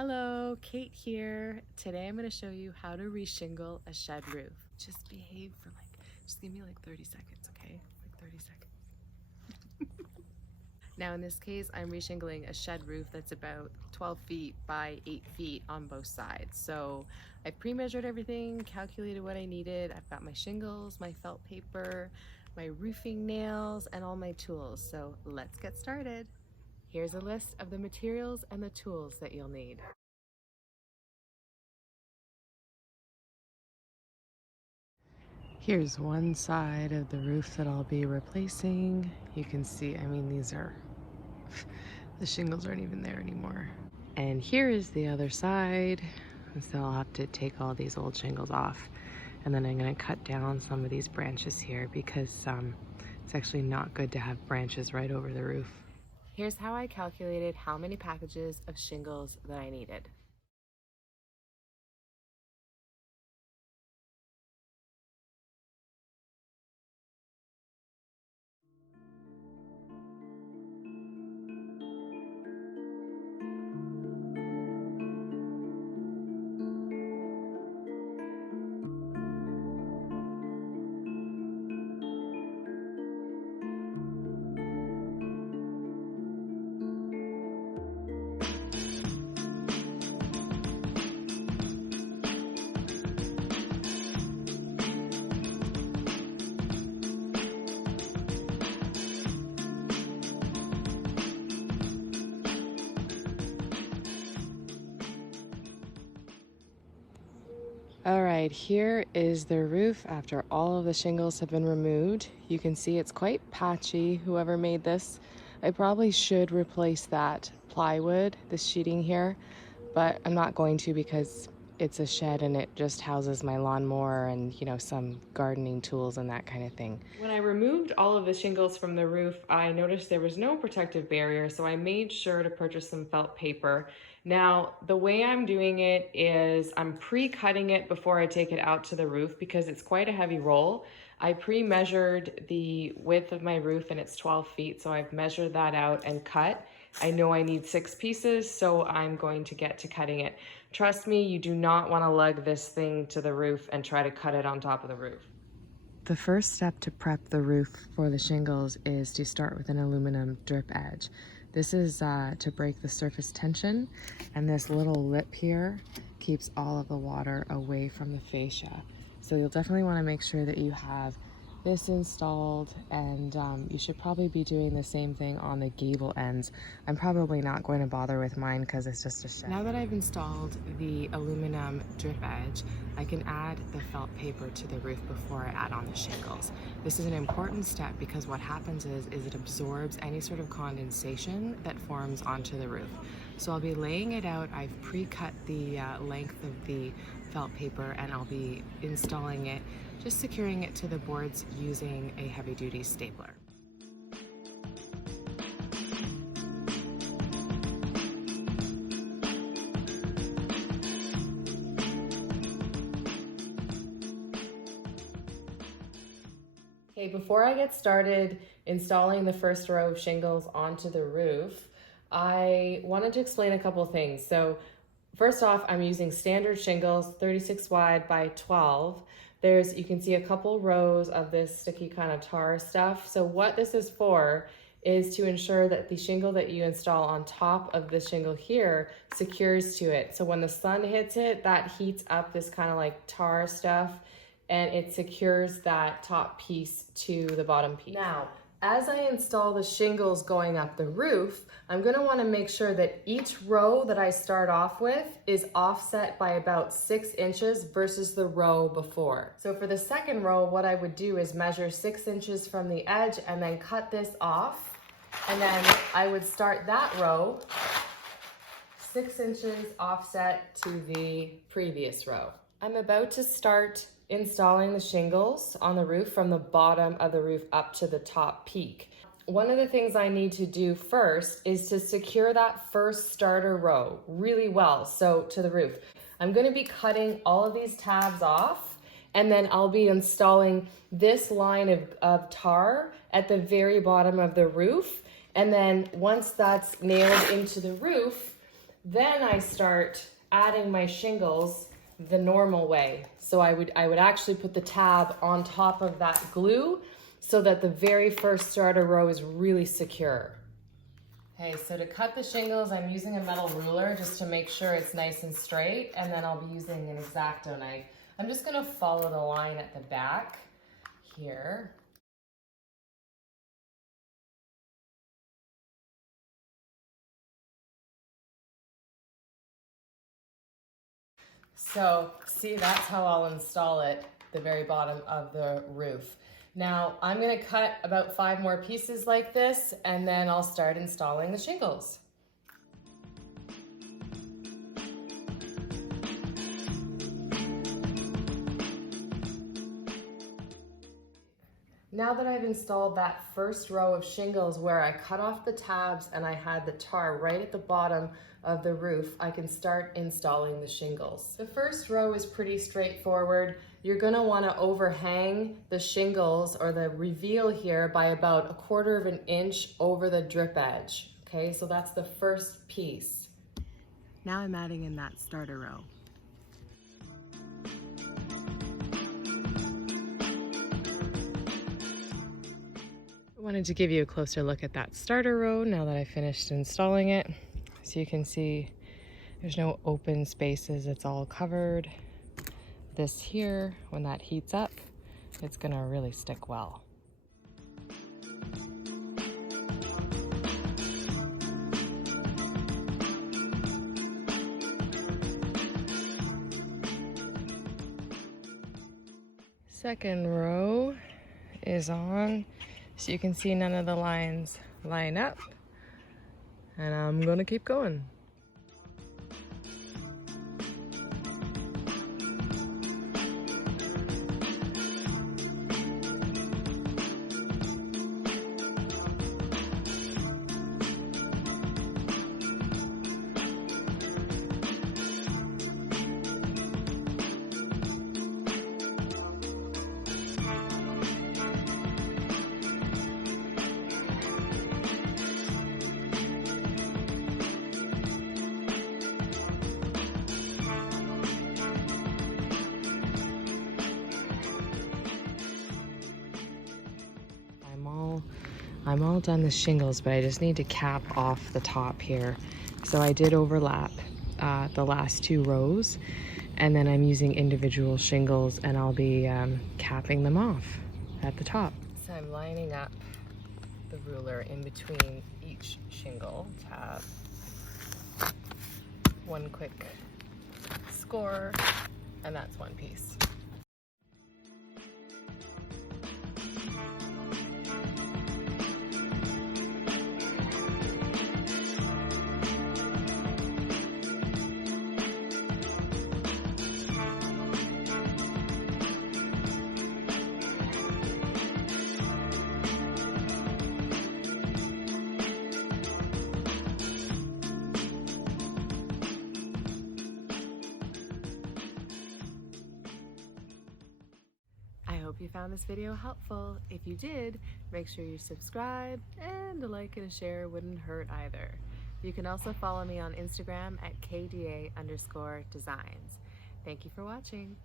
Hello, Kate here. Today I'm going to show you how to reshingle a shed roof. Just behave for just give me 30 seconds, okay? 30 seconds. Now in this case, I'm reshingling a shed roof that's about 12 feet by 8 feet on both sides. So I pre-measured everything, calculated what I needed. I've got my shingles, my felt paper, my roofing nails, and all my tools. So let's get started. Here's a list of the materials and the tools that you'll need. Here's one side of the roof that I'll be replacing. You can see, these are, the shingles aren't even there anymore. And here is the other side. So I'll have to take all these old shingles off. And then I'm gonna cut down some of these branches here because it's actually not good to have branches right over the roof. Here's how I calculated how many packages of shingles that I needed. All right, here is the roof after all of the shingles have been removed. You can see it's quite patchy, whoever made this. I probably should replace that plywood, this sheeting here, but I'm not going to because it's a shed and it just houses my lawnmower and, some gardening tools and that kind of thing. When I removed all of the shingles from the roof, I noticed there was no protective barrier, so I made sure to purchase some felt paper. Now, the way I'm doing it is I'm pre-cutting it before I take it out to the roof because it's quite a heavy roll. I pre-measured the width of my roof and it's 12 feet, so I've measured that out and cut. I know I need 6 pieces, so I'm going to get to cutting it. Trust me, you do not want to lug this thing to the roof and try to cut it on top of the roof. The first step to prep the roof for the shingles is to start with an aluminum drip edge. This is to break the surface tension, and this little lip here keeps all of the water away from the fascia. So you'll definitely want to make sure that you have this installed, and you should probably be doing the same thing on the gable ends. I'm probably not going to bother with mine because it's just a shed. Now that I've installed the aluminum drip edge, I can add the felt paper to the roof before I add on the shingles. This is an important step because what happens is it absorbs any sort of condensation that forms onto the roof. So I'll be laying it out. I've pre-cut the length of the felt paper and I'll be installing it, just securing it to the boards using a heavy-duty stapler. Okay, before I get started installing the first row of shingles onto the roof, I wanted to explain a couple things. So first off, I'm using standard shingles, 36 wide by 12. You can see a couple rows of this sticky kind of tar stuff. So what this is for is to ensure that the shingle that you install on top of the shingle here secures to it. So when the sun hits it, that heats up this kind of tar stuff and it secures that top piece to the bottom piece. Now, as I install the shingles going up the roof, I'm gonna wanna make sure that each row that I start off with is offset by about 6 inches versus the row before. So for the second row, what I would do is measure 6 inches from the edge and then cut this off. And then I would start that row 6 inches offset to the previous row. I'm about to start installing the shingles on the roof from the bottom of the roof up to the top peak. One of the things I need to do first is to secure that first starter row really well, so to the roof. I'm going to be cutting all of these tabs off, and then I'll be installing this line of tar at the very bottom of the roof. And then once that's nailed into the roof, Then I start adding my shingles the normal way. So I would actually put the tab on top of that glue so that the very first starter row is really secure. Okay, so to cut the shingles, I'm using a metal ruler just to make sure it's nice and straight, and then I'll be using an X-Acto knife. I'm just gonna follow the line at the back here. So see, that's how I'll install it, the very bottom of the roof. Now I'm gonna cut about 5 more pieces like this, and then I'll start installing the shingles. Now that I've installed that first row of shingles where I cut off the tabs and I had the tar right at the bottom of the roof, I can start installing the shingles. The first row is pretty straightforward. You're gonna wanna overhang the shingles or the reveal here by about 1/4 of an inch over the drip edge. Okay, so that's the first piece. Now I'm adding in that starter row. I wanted to give you a closer look at that starter row now that I finished installing it. So you can see there's no open spaces, it's all covered. This here, when that heats up, it's gonna really stick well. Second row is on. So you can see none of the lines line up, and I'm gonna keep going. I'm all done the shingles, but I just need to cap off the top here. So I did overlap the last 2 rows, and then I'm using individual shingles, and I'll be capping them off at the top. So I'm lining up the ruler in between each shingle tab. One quick score, and that's one piece. I hope you found this video helpful. If you did, make sure you subscribe, and a like and a share wouldn't hurt either. You can also follow me on Instagram at KDA_designs. Thank you for watching.